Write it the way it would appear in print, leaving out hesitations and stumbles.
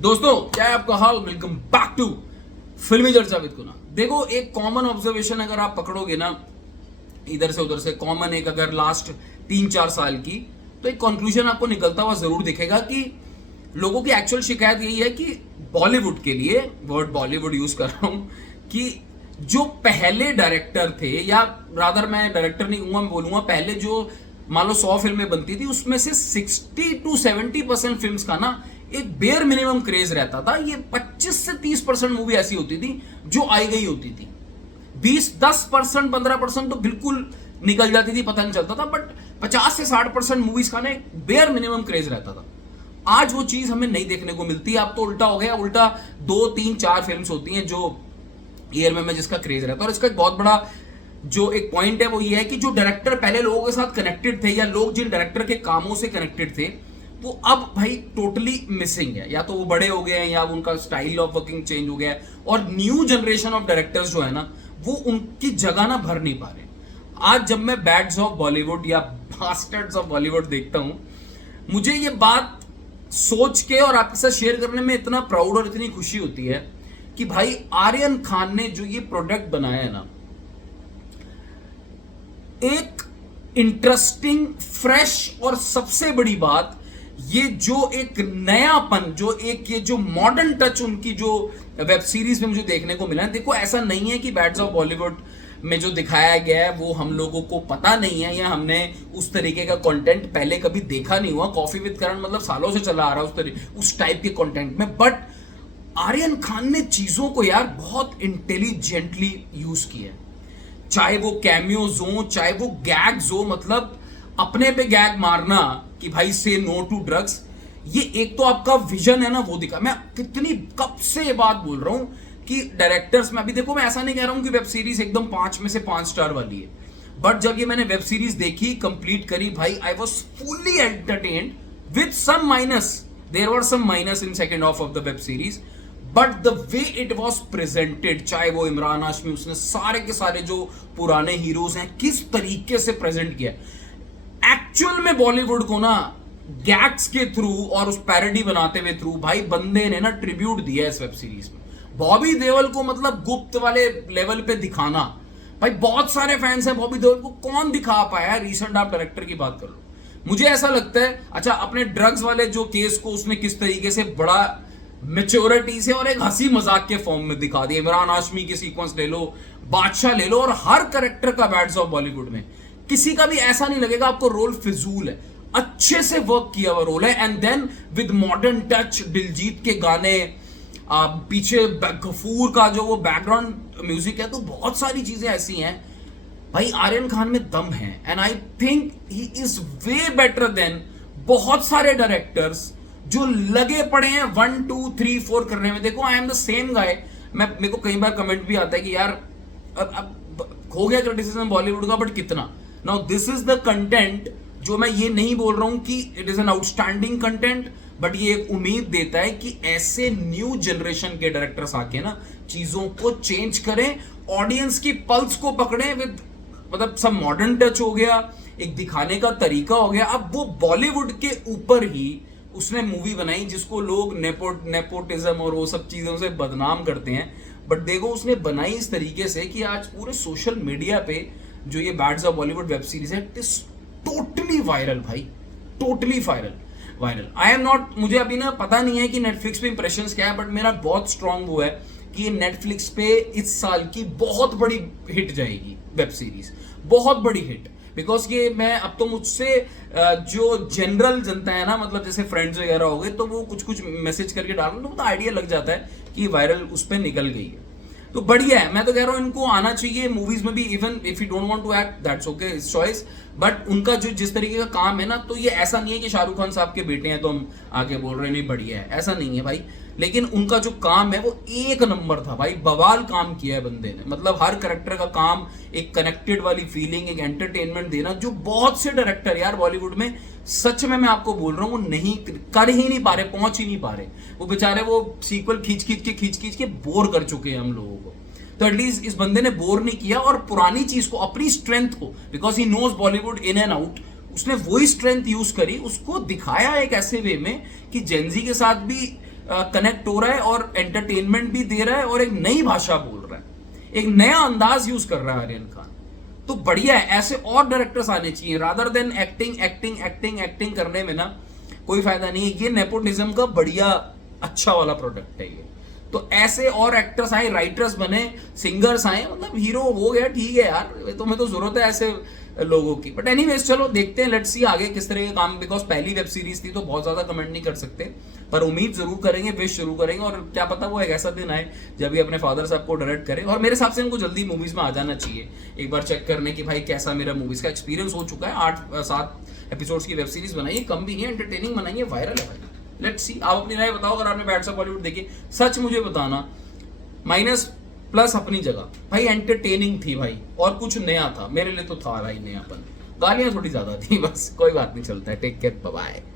दोस्तों क्या है आपका हाल। वेलकम बैक टू फिल्मी चर्चा विद कुना। देखो, एक कॉमन ऑब्जर्वेशन अगर आप पकड़ोगे ना इधर से उधर से, कॉमन एक अगर लास्ट 3-4 साल की, तो एक कंक्लूजन आपको निकलता हुआ जरूर दिखेगा कि लोगों की एक्चुअल शिकायत यही है कि बॉलीवुड के लिए, वर्ड बॉलीवुड यूज कर रहा हूं, कि जो पहले डायरेक्टर थे, या रादर मैं डायरेक्टर नहीं कहूंगा, मैं बोलूंगा पहले जो मान लो 100 फिल्में बनती थी उसमें से 60-70% फिल्म का ना एक बेयर मिनिमम क्रेज रहता था। ये 25 से 30% मूवी ऐसी होती थी जो आई गई होती थी। 10% 15% तो बिल्कुल निकल जाती थी, पता नहीं चलता था, बट 50 से 60% मूवीज का ना एक बेयर मिनिमम क्रेज रहता था। आज वो चीज हमें नहीं देखने को मिलती। अब तो उल्टा हो गया, उल्टा 2-3-4 फिल्म्स होती हैं जो ईयर में जिसका क्रेज रहता है। और इसका एक बहुत बड़ा जो एक पॉइंट है वो ये है कि जो डायरेक्टर पहले लोगों के साथ कनेक्टेड थे, या लोग जिन डायरेक्टर के कामों से कनेक्टेड थे, वो अब भाई टोटली मिसिंग है। या तो वो बड़े हो गए हैं, या उनका स्टाइल ऑफ वर्किंग चेंज हो गया है, और न्यू जनरेशन ऑफ डायरेक्टर्स जो है ना, वो उनकी जगह ना भर नहीं पा रहे। आज जब मैं बैड्स ऑफ बॉलीवुड या बास्टर्ड्स ऑफ बॉलीवुड देखता हूं, मुझे ये बात सोच के और आपके साथ शेयर करने में इतना प्राउड और इतनी खुशी होती है कि भाई आर्यन खान ने जो ये प्रोडक्ट बनाया है ना, एक इंटरेस्टिंग, फ्रेश, और सबसे बड़ी बात ये जो एक नयापन, जो एक ये जो मॉडर्न टच उनकी जो वेब सीरीज में मुझे देखने को मिला है। देखो, ऐसा नहीं है कि बैड्स ऑफ बॉलीवुड में जो दिखाया गया है वो हम लोगों को पता नहीं है, या हमने उस तरीके का कंटेंट पहले कभी देखा नहीं हुआ। कॉफी विद करण मतलब सालों से चला आ रहा है उस टाइप के कंटेंट में, बट आर्यन खान ने चीजों को यार बहुत इंटेलिजेंटली यूज किया है। चाहे वो कैमियोज हो, चाहे वो गैग्स हो, मतलब अपने पे गैग मारना कि भाई से नो टू ड्रग्स, ये एक तो आपका विजन है ना, वो दिखा। मैं कितनी कब से ये बात बोल रहा हूं कि डायरेक्टर्स में, अभी देखो मैं ऐसा नहीं कह रहा हूं कि वेब सीरीज एकदम 5 में से 5 स्टार वाली है, बट जब ये मैंने वेब सीरीज देखी, कंप्लीट करी, भाई I was fully entertained with some minus. There were some minus in second half of the web series, but the way it was presented, चाहे वो इमरान हाशमी, उसने सारे के सारे जो पुराने हीरोज हैं किस तरीके से प्रेजेंट किया। एक्चुअल में बॉलीवुड को ना गैग्स के थ्रू और उस पैरोडी बनाते हुए थ्रू भाई बंदे ने ना ट्रिब्यूट दिया है इस वेब सीरीज में। बॉबी देओल को मतलब गुप्त वाले लेवल पे दिखाना, भाई बहुत सारे फैंस हैं बॉबी देओल को, कौन दिखा पाया है। रिसेंट आप डायरेक्टर की बात कर लो, मुझे ऐसा लगता है, अच्छा अपने ड्रग्स वाले जो केस को उसने किस तरीके से बड़ा मेच्योरिटी से और एक हंसी मजाक के फॉर्म में दिखा दिया। इमरान हाशमी की सीक्वेंस ले लो, बादशाह ले लो, और हर कैरेक्टर का बैड्स ऑफ बॉलीवुड में किसी का भी ऐसा नहीं लगेगा आपको रोल फिजूल है, अच्छे से वर्क किया हुआ रोल है। And then with modern touch, Diljit के गाने, पीछे गफूर का जो वो बैकग्राउंड म्यूजिक है, तो बहुत सारी चीजें ऐसी हैं भाई आर्यन खान में दम है। And I think he is way better than बहुत सारे डायरेक्टर्स जो लगे पड़े हैं 1 2 3 4 करने में। देखो, I am the same guy. मेरे को कई बार कमेंट भी आता है कि यार अब हो गया क्रिटिसिज्म बॉलीवुड का, बट कितना। Now this is the content जो मैं ये नहीं बोल रहा हूं कि it is an outstanding content, but ये एक उम्मीद देता है कि ऐसे न्यू जनरेशन के डायरेक्टर्स आके ना चीजों को चेंज करें, ऑडियंस की पल्स को पकड़ें विद, मतलब सब मॉडर्न टच हो गया, एक दिखाने का तरीका हो गया। अब वो बॉलीवुड के ऊपर ही उसने मूवी बनाई जिसको लोग नेपोटिज्म और वो सब चीजों से बदनाम करते हैं, बट देखो उसने बनाई इस तरीके से कि आज पूरे सोशल मीडिया पे जो ये bads of Bollywood web series है, इट इज टोटली वायरल भाई, totally viral. I am not, मुझे अभी ना पता नहीं है कि नेटफ्लिक्स पे इंप्रेशंस क्या है, बट मेरा बहुत स्ट्रांग वो है कि ये नेटफ्लिक्स पे इस साल की बहुत बड़ी हिट जाएगी वेब सीरीज, बहुत बड़ी हिट। बिकॉज ये मैं अब तो मुझसे जो जनरल जनता है ना, मतलब जैसे फ्रेंड्स वगैरह हो गए, तो वो कुछ कुछ मैसेज करके डाल रहे, तो आइडिया लग जाता है कि वायरल उस पर निकल गई है। तो बढ़िया है, मैं तो कह रहा हूँ इनको आना चाहिए मूवीज में भी, even if you don't want to act that's okay, it's choice, but उनका जो जिस तरीके का काम है ना, तो ये ऐसा नहीं है कि शाहरुख खान साहब के बेटे हैं तो हम आके बोल रहे हैं नहीं बढ़िया है, ऐसा नहीं है भाई। लेकिन उनका जो काम है वो एक नंबर था भाई, बवाल काम किया है बंदे ने। मतलब हर करेक्टर का काम, एक कनेक्टेड वाली फीलिंग, एक एंटरटेनमेंट देना, जो बहुत से डायरेक्टर यार बॉलीवुड में, सच में मैं आपको बोल रहा हूँ, वो नहीं कर ही नहीं पा रहे, पहुंच ही नहीं पा रहे। वो बेचारे वो सीक्वल खींच के बोर कर चुके हैं हम लोगों को। तो एटलीस्ट इस बंदे ने बोर नहीं किया, और पुरानी चीज को, अपनी स्ट्रेंथ को, because he knows Bollywood in and out, उसने वही स्ट्रेंथ यूज करी, उसको दिखाया एक ऐसे वे में कि जेनजी के साथ भी कनेक्ट हो रहा है और एंटरटेनमेंट भी दे रहा है और एक नई भाषा बोल रहा है, एक नया अंदाज यूज कर रहा है आर्यन खान। तो बढ़िया है, ऐसे और डायरेक्टर्स आने चाहिए rather than acting acting acting acting करने में ना कोई फायदा नहीं है। ये नेपोटिज्म का बढ़िया अच्छा वाला प्रोडक्ट है ये। तो ऐसे और एक्टर्स आए, राइटर्स बने, सिंगर्स आए, मतलब हीरो हो गया, ठीक है यार, तुम्हें तो जरूरत है ऐसे लोगों की। बट एनीवेज चलो देखते हैं, लेट्स सी आगे किस तरह के काम, बिकॉज पहली वेब सीरीज थी तो बहुत ज्यादा कमेंट नहीं कर सकते, पर उम्मीद जरूर करेंगे, विश जरूर करेंगे। और क्या पता वो एक ऐसा दिन आए जब ये अपने फादर साहब को डायरेक्ट करें। और मेरे हिसाब से इनको जल्दी मूवीज में आ जाना चाहिए, एक बार चेक करने की भाई कैसा मेरा मूवीज का एक्सपीरियंस हो चुका है। 8-7 एपिसोड्स की वेब सीरीज बनाई है, कम भी नहीं है, एंटरटेनिंग बनाई है, वायरल है भाई। लेट्स सी, आप अपनी राय बताओ। अगर आपने बैट्स ऑफ बॉलीवुड देखी, सच मुझे बताना, माइनस प्लस अपनी जगह भाई, एंटरटेनिंग थी भाई, और कुछ नया था, मेरे लिए तो था भाई नयापन। गालियां थोड़ी ज्यादा थी बस, कोई बात नहीं, चलता है। Take care, bye bye.